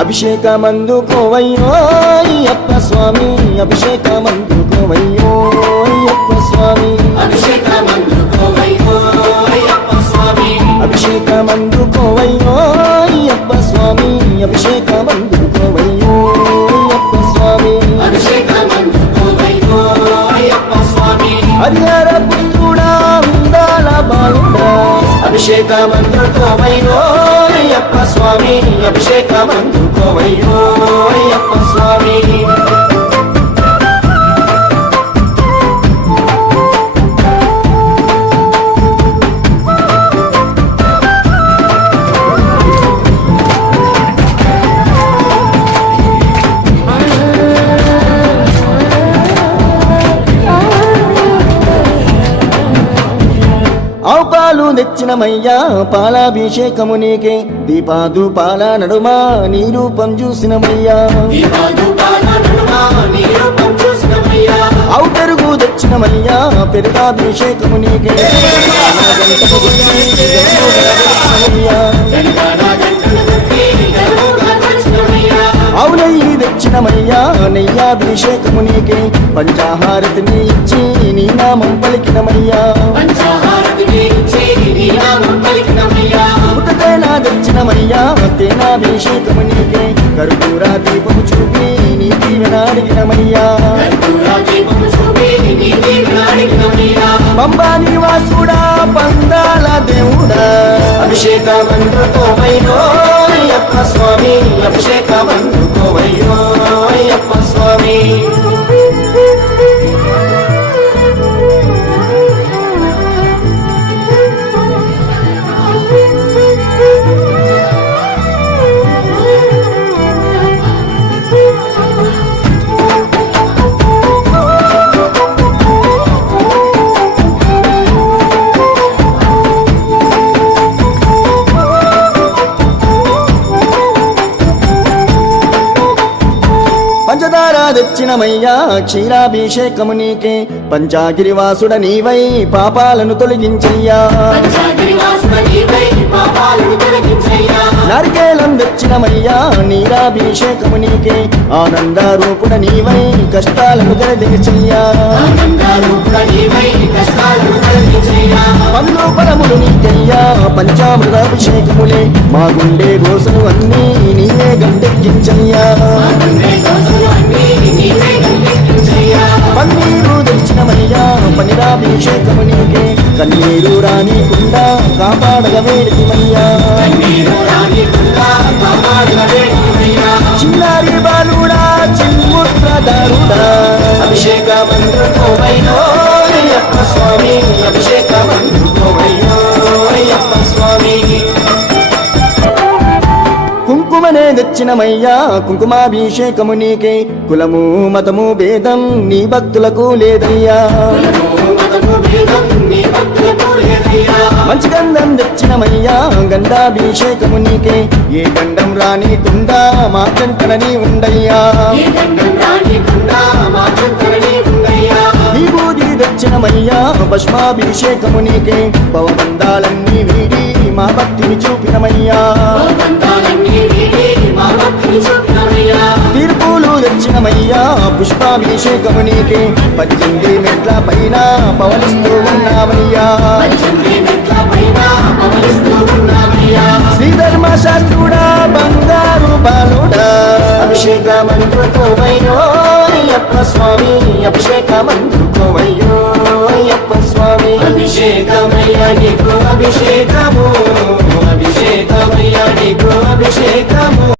అభిషేకమందుకోవయ్యో అయ్యప్ప స్వామి అభిషేకమందుకోవయ్యో అయ్యప్ప స్వామి అభిషేకమందుకోవయ్యో అయ్యప్ప స్వామి అభిషేకమందుకోవయ్యో అయ్యప్ప స్వామి అభిషేకమందుకోవయ్యో అయ్యప్ప స్వామి అభిషేకమందుకోవయ్యో అయ్యప్ప స్వామి హరిహర పుత్రుడా ఉండాల బాలుడా అభిషేకమందుకోవయ్యో అయ్యప్ప స్వామి అభిషేకమందుకోవయ్యో అయ్యప్ప స్వామి ఆవుపాలు తెచ్చినమయ్యా పాలాభిషేకము నీకే దీపాదుపాల నడుమ నీ రూపం చూసినమయ్యా ఆవు పెరుగు తెచ్చినమయ్యా పెరుగాభిషేకము నీకే ఆవు నెయ్యి తెచ్చినమయ్యా నెయ్యాభిషేకము నీకే పంచాహారతిని ఇచ్చి నీ నామం పలికినమయ్యా పుట్టతేనా తెచ్చినమయ్యా తేనాభిషేకము నీకే కర్పూరా దీపము చూపి నీ దీవెన అడిగినమయ్యా పంబా నివాసుడా పందాల దేవుడా అభిషేకమందుకోవయ్యో అయ్యప్ప స్వామి అభిషేకమందుకోవయ్యో అయ్యప్ప స్వామి పంచదార తెచ్చినమయ్యా క్షీరాభిషేకము నీకే పంచాగిరివాసుడ నీవై పాపాలను తొలగించయ్యా నారికేలం తెచ్చినమయ్యా నీరాభిషేకము నీకే ఆనంద రూపుడ నీవై కష్టాలను తెరదించయ్యా పన్ను పరములు నీకయ్యా పంచామృతాభిషేకములే మా గుండె గోసలు అన్నీ నీవే గంటెక్కించయ్యా పన్నీరు తెచ్చినమయ్యా పనిరాభిషేకము నీకే కన్నీరు రానికుండా కాపాడగ వేడిమయ్యా చిన్నారి బాలుడా చిన్ముద్రదారుడా అభిషేకమందుకోవయ్యో అయ్యప్ప స్వామి అభిషేకమందుకోవయ్యో అయ్యప్ప స్వామి కుంకుమనే తెచ్చినమయ్యా కుంకుమాభిషేకము నీకే కులము మతము భేదం నీ భక్తులకు లేదయ్యా మంచి గంధం తెచ్చినమయ్యా గంధాభిషేకము నీకే ఏ గంధం రానికుండా మా చెంతనని ఉండయ్యా విభూది తెచ్చినమయ్యా భస్మాభిషేకము నీకే భవబంధాలన్నీ వీడి మా భక్తిని చూపినమయ్యా తీర్పులు తెచ్చినమయ్యా పుష్పాభిషేకము నీకే 18 మెట్ల పైన పవలిస్తూ ఉన్నామయ్యా శ్రీధర్మ శాస్త్రుడా బంగారు బాలుడా అభిషేకమందుకోవయ్యో అయ్యప్ప స్వామి అభిషేకమందుకోవయ్యో